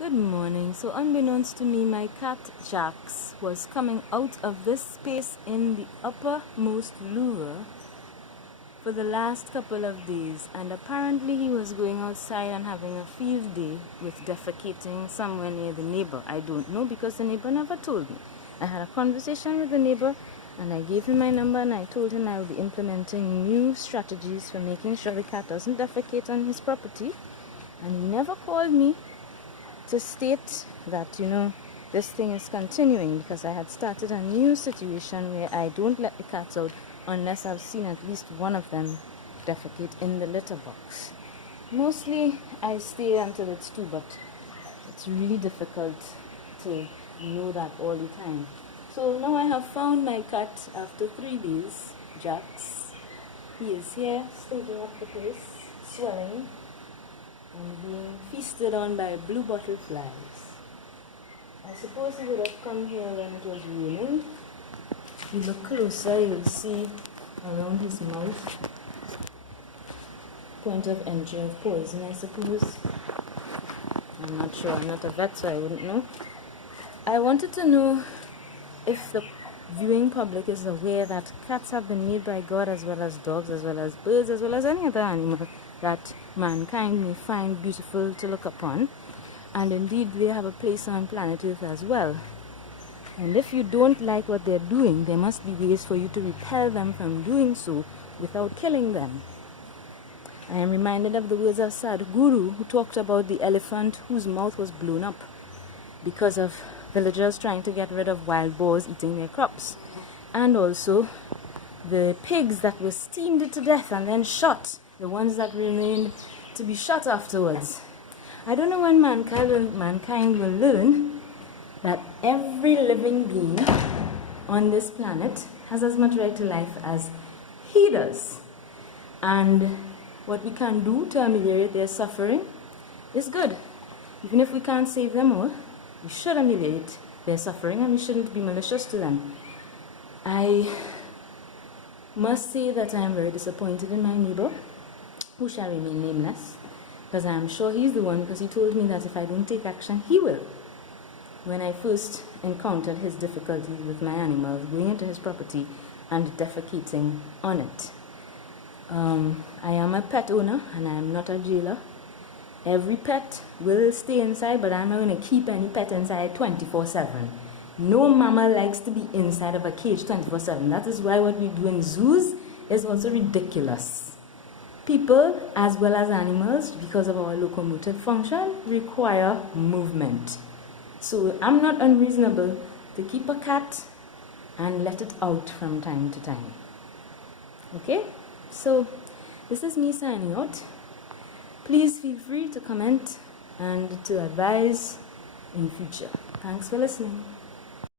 Good morning. So unbeknownst to me, my cat Jax was coming out of this space in the uppermost louvre for the last couple of days, and apparently he was going outside and having a field day with defecating somewhere near the neighbor. I don't know because the neighbor never told me. I had a conversation with the neighbor and I gave him my number and I told him I would be implementing new strategies for making sure the cat doesn't defecate on his property, and he never called me to state that, this thing is continuing, because I had started a new situation where I don't let the cats out unless I've seen at least one of them defecate in the litter box. Mostly I stay until it's two, but it's really difficult to know that all the time. So now I have found my cat after 3 days, Jax. He is here, stinking up the place, swelling, and being feasted on by blue bottle flies. I suppose he would have come here when it was raining. If you look closer, you'll see around his mouth point of entry of poison, I suppose. I'm not sure, I'm not a vet, so I wouldn't know. I wanted to know if the viewing public is aware that cats have been made by God, as well as dogs, as well as birds, as well as any other animal that mankind may find beautiful to look upon, and indeed they have a place on planet Earth as well. And if you don't like what they're doing, there must be ways for you to repel them from doing so without killing them. I am reminded of the words of Sadhguru, who talked about the elephant whose mouth was blown up because of villagers trying to get rid of wild boars eating their crops, and also the pigs that were steamed to death and then shot, the ones that remained to be shot afterwards. I don't know when mankind will learn that every living being on this planet has as much right to life as he does. And what we can do to ameliorate their suffering is good. Even if we can't save them all, we should ameliorate their suffering, and we shouldn't be malicious to them. I must say that I am very disappointed in my neighbor, who shall remain nameless, because I am sure he's the one, because he told me that if I don't take action, he will. When I first encountered his difficulties with my animals, going into his property and defecating on it. I am a pet owner, and I am not a jailer. Every pet will stay inside, but I'm not going to keep any pet inside 24/7. No mammal likes to be inside of a cage 24/7. That is why what we do in zoos is also ridiculous. People, as well as animals, because of our locomotive function, require movement. So I'm not unreasonable to keep a cat and let it out from time to time. Okay? So this is me signing out. Please feel free to comment and to advise in future. Thanks for listening.